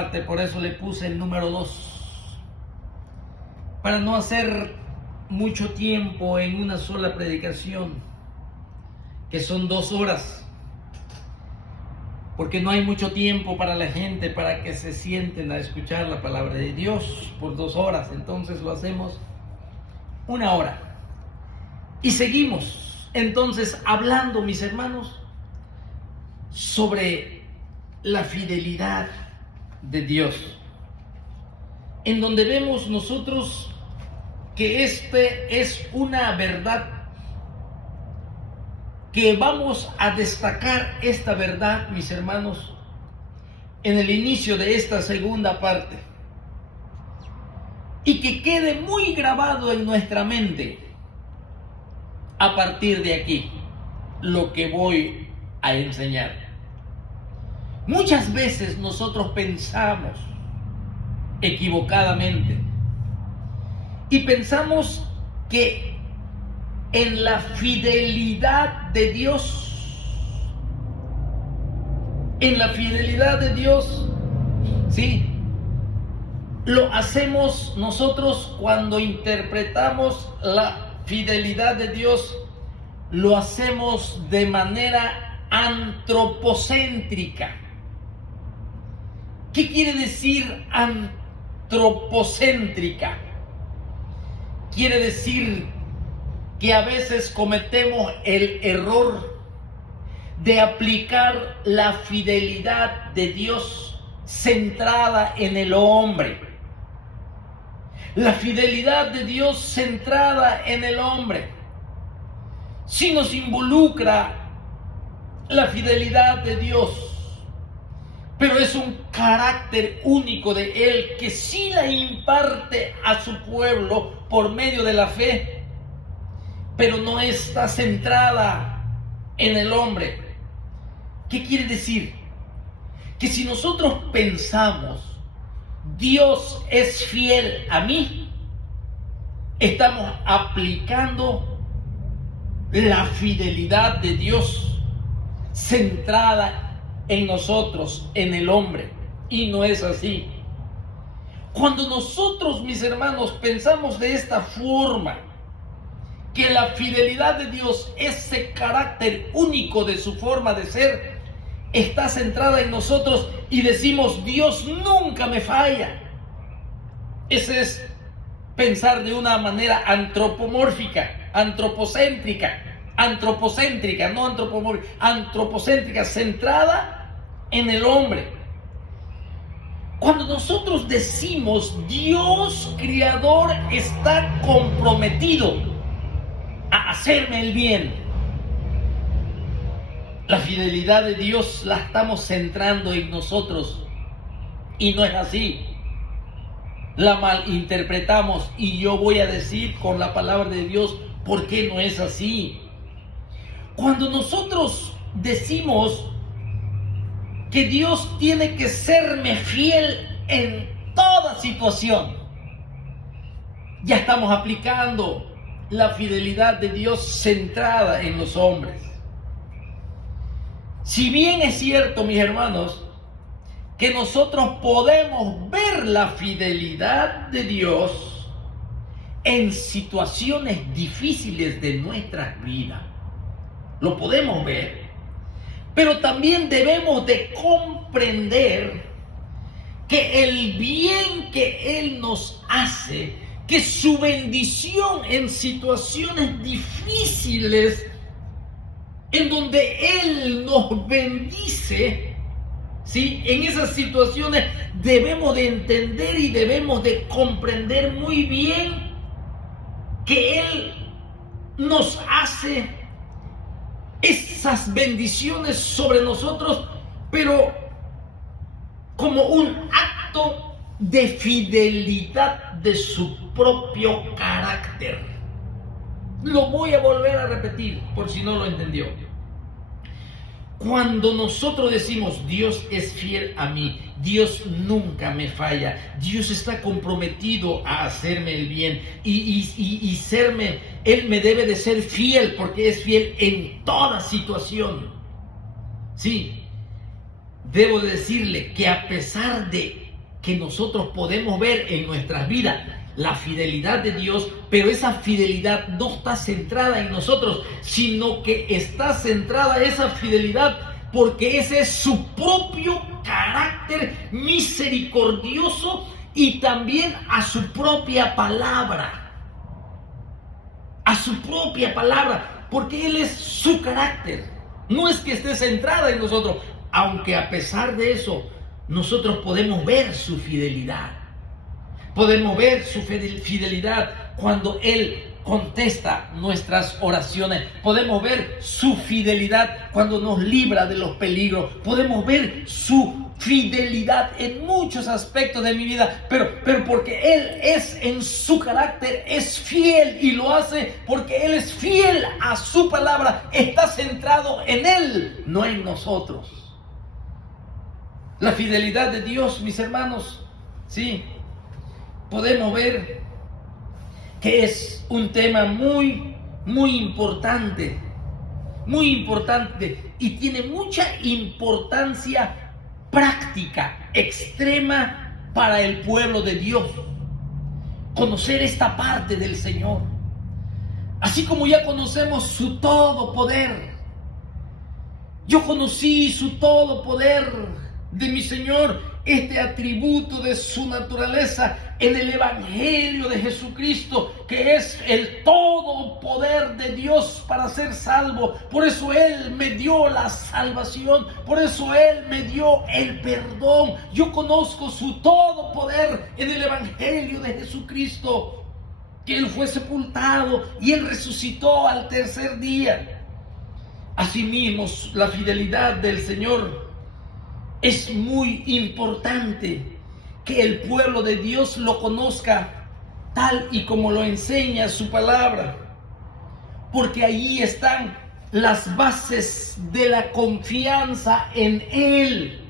parte, por eso le puse el número 2, para no hacer mucho tiempo en una sola predicación, que son 2 horas, porque no hay mucho tiempo para la gente para que se sienten a escuchar la palabra de Dios por 2 horas. Entonces lo hacemos 1 hora y seguimos entonces hablando, mis hermanos, sobre la fidelidad de Dios, en donde vemos nosotros que es una verdad, que vamos a destacar esta verdad, mis hermanos, en el inicio de esta segunda parte, y que quede muy grabado en nuestra mente a partir de aquí lo que voy a enseñar. Muchas veces nosotros pensamos equivocadamente y pensamos que en la fidelidad de Dios, sí, lo hacemos nosotros cuando interpretamos la fidelidad de Dios, lo hacemos de manera antropocéntrica. ¿Qué quiere decir antropocéntrica? Quiere decir que a veces cometemos el error de aplicar la fidelidad de Dios centrada en el hombre. La fidelidad de Dios centrada en el hombre. Si nos involucra la fidelidad de Dios, pero es un carácter único de Él que sí la imparte a su pueblo por medio de la fe, pero no está centrada en el hombre. ¿Qué quiere decir? Que si nosotros pensamos, Dios es fiel a mí, estamos aplicando la fidelidad de Dios centrada en nosotros, en el hombre, y no es así. Cuando nosotros, mis hermanos, pensamos de esta forma, que la fidelidad de Dios, ese carácter único de su forma de ser, está centrada en nosotros y decimos, Dios nunca me falla. Ese es pensar de una manera antropocéntrica, centrada en el hombre. Cuando nosotros decimos, Dios Creador está comprometido a hacerme el bien, la fidelidad de Dios la estamos centrando en nosotros, y no es así. La malinterpretamos, y yo voy a decir con la palabra de Dios por qué no es así. Cuando nosotros decimos que Dios tiene que serme fiel en toda situación, ya estamos aplicando la fidelidad de Dios centrada en los hombres. Si bien es cierto, mis hermanos, que nosotros podemos ver la fidelidad de Dios en situaciones difíciles de nuestra vida, lo podemos ver, pero también debemos de comprender que el bien que Él nos hace, que su bendición en situaciones difíciles, en donde Él nos bendice, ¿sí? En esas situaciones debemos de entender y debemos de comprender muy bien que Él nos hace esas bendiciones sobre nosotros, pero como un acto de fidelidad de su propio carácter. Lo voy a volver a repetir por si no lo entendió. Cuando nosotros decimos, Dios es fiel a mí, Dios nunca me falla, Dios está comprometido a hacerme el bien y serme, Él me debe de ser fiel porque es fiel en toda situación. Sí, debo decirle que a pesar de que nosotros podemos ver en nuestras vidas la fidelidad de Dios, pero esa fidelidad no está centrada en nosotros, sino que está centrada esa fidelidad porque ese es su propio carácter misericordioso y también a su propia palabra. A su propia palabra, porque Él es su carácter. No es que esté centrada en nosotros, aunque a pesar de eso, nosotros podemos ver su fidelidad. Podemos ver su fidelidad cuando Él contesta nuestras oraciones. Podemos ver su fidelidad cuando nos libra de los peligros. Podemos ver su fidelidad en muchos aspectos de mi vida, pero porque Él es en su carácter, es fiel y lo hace porque Él es fiel a su palabra. Está centrado en Él, no en nosotros. La fidelidad de Dios, mis hermanos, sí, podemos ver que es un tema muy importante y tiene mucha importancia práctica, extrema para el pueblo de Dios. Conocer esta parte del Señor. Así como ya conocemos su todopoder. Yo conocí su todopoder de mi Señor, este atributo de su naturaleza en el Evangelio de Jesucristo, que es el todo poder de Dios para ser salvo. Por eso Él me dio la salvación, por eso Él me dio el perdón. Yo conozco su todo poder en el Evangelio de Jesucristo, que Él fue sepultado y Él resucitó al tercer día. Asimismo, la fidelidad del Señor es muy importante que el pueblo de Dios lo conozca tal y como lo enseña su palabra, porque allí están las bases de la confianza en Él.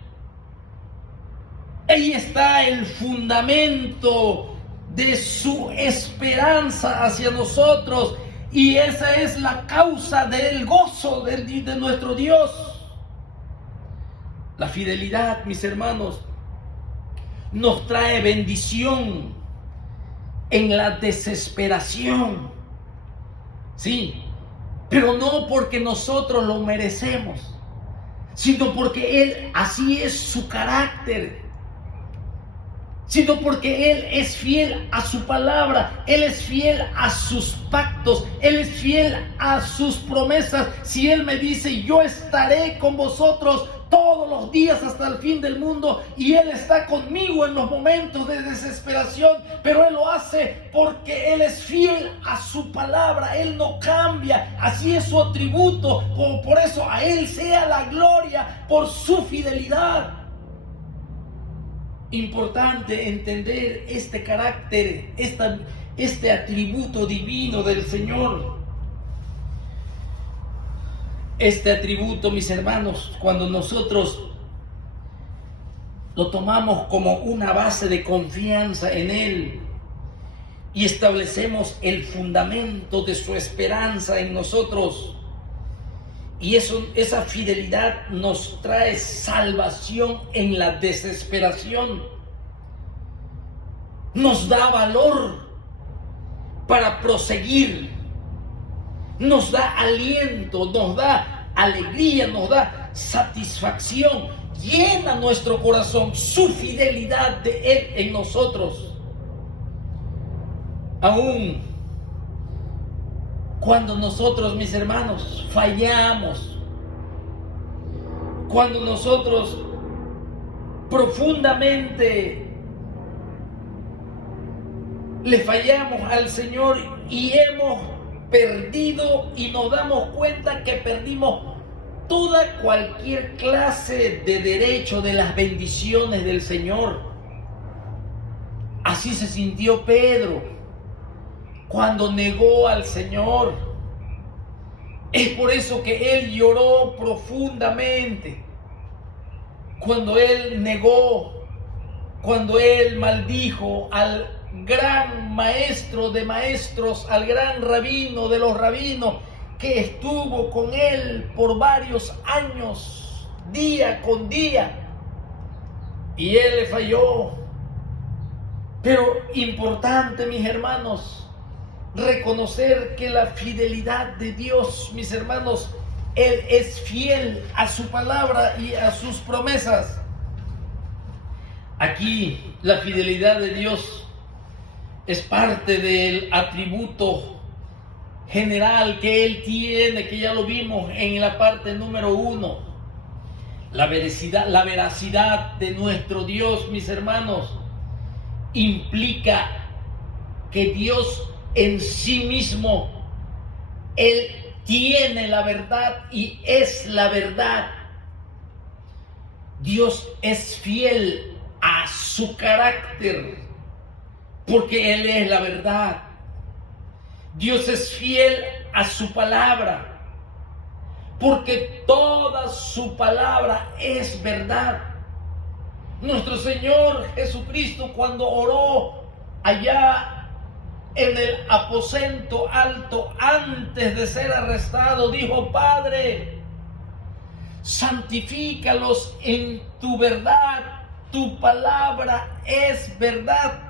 Ahí está el fundamento de su esperanza hacia nosotros, y esa es la causa del gozo de nuestro Dios. La fidelidad, mis hermanos, nos trae bendición en la desesperación. Sí, pero no porque nosotros lo merecemos, sino porque Él, así es su carácter. Sino porque Él es fiel a su palabra, Él es fiel a sus pactos, Él es fiel a sus promesas. Si Él me dice, yo estaré con vosotros todos los días hasta el fin del mundo, y Él está conmigo en los momentos de desesperación, pero Él lo hace porque Él es fiel a su palabra, Él no cambia, así es su atributo. Por eso a Él sea la gloria por su fidelidad. Importante entender este carácter, este atributo divino del Señor. Este atributo, mis hermanos, cuando nosotros lo tomamos como una base de confianza en Él y establecemos el fundamento de su esperanza en nosotros, y esa fidelidad nos trae salvación en la desesperación. Nos da valor para proseguir. Nos da aliento, nos da alegría, nos da satisfacción. Llena nuestro corazón su fidelidad de Él en nosotros. Aún cuando nosotros, mis hermanos, fallamos, cuando nosotros profundamente le fallamos al Señor y hemos perdido y nos damos cuenta que perdimos cualquier clase de derecho de las bendiciones del Señor. Así se sintió Pedro cuando negó al Señor. Es por eso que él lloró profundamente. Cuando él negó, cuando él maldijo al gran maestro de maestros, al gran rabino de los rabinos, que estuvo con él por varios años, día con día. Y él le falló. Pero importante, mis hermanos, reconocer que la fidelidad de Dios, mis hermanos, Él es fiel a su palabra y a sus promesas. Aquí la fidelidad de Dios es parte del atributo general que Él tiene, que ya lo vimos en la parte número 1. La veracidad de nuestro Dios, mis hermanos, implica que Dios en sí mismo, Él tiene la verdad y es la verdad. Dios es fiel a su carácter, porque Él es la verdad. Dios es fiel a su palabra, porque toda su palabra es verdad. Nuestro Señor Jesucristo, cuando oró allá en el aposento alto antes de ser arrestado, dijo: Padre, santifícalos en tu verdad, tu palabra es verdad.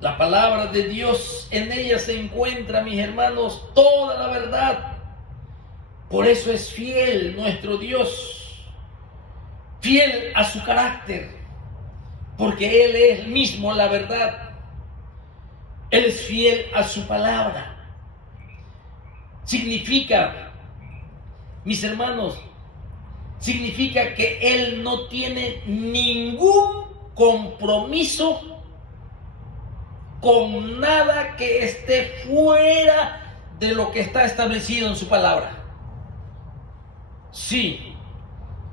La palabra de Dios, en ella se encuentra, mis hermanos, toda la verdad. Por eso es fiel nuestro Dios, fiel a su carácter, porque Él es mismo la verdad. Él es fiel a su palabra. Significa, mis hermanos, significa que Él no tiene ningún compromiso con nada que esté fuera de lo que está establecido en su palabra. Sí,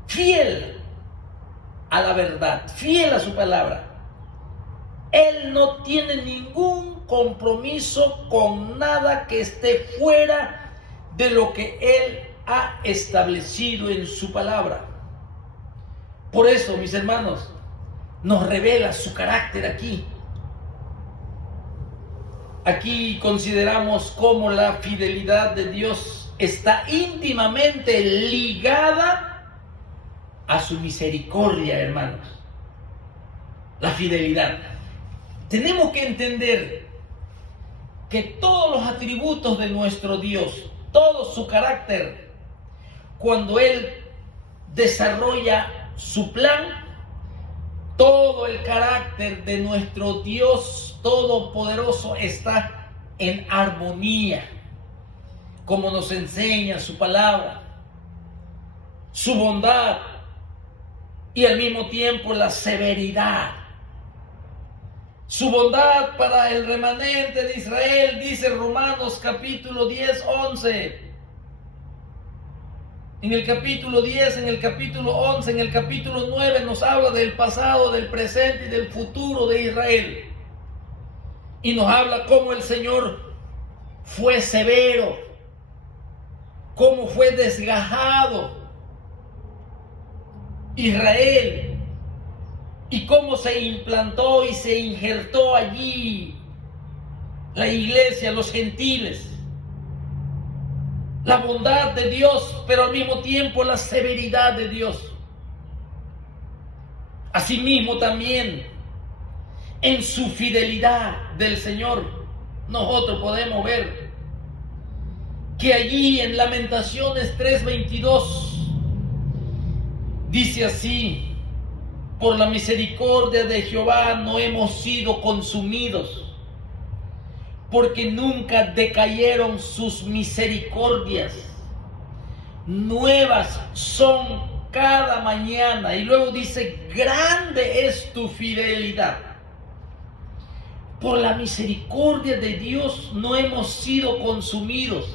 fiel a la verdad, fiel a su palabra. Él no tiene ningún compromiso con nada que esté fuera de lo que Él ha establecido en su palabra. Por eso, mis hermanos, nos revela su carácter aquí. Aquí consideramos cómo la fidelidad de Dios está íntimamente ligada a su misericordia, hermanos. La fidelidad. Tenemos que entender que todos los atributos de nuestro Dios, todo su carácter, cuando Él desarrolla su plan, todo el carácter de nuestro Dios Todopoderoso está en armonía, como nos enseña su palabra, su bondad y al mismo tiempo la severidad. Su bondad para el remanente de Israel, dice Romanos capítulo 10, 11. En el capítulo 10, en el capítulo 11, en el capítulo 9 nos habla del pasado, del presente y del futuro de Israel. Y nos habla cómo el Señor fue severo, cómo fue desgajado Israel y cómo se implantó y se injertó allí la iglesia, los gentiles. La bondad de Dios, pero al mismo tiempo la severidad de Dios. Asimismo también, en su fidelidad del Señor, nosotros podemos ver que allí en Lamentaciones 3:22 dice así: por la misericordia de Jehová no hemos sido consumidos, porque nunca decayeron sus misericordias. Nuevas son cada mañana. Y luego dice: grande es tu fidelidad. Por la misericordia de Dios no hemos sido consumidos.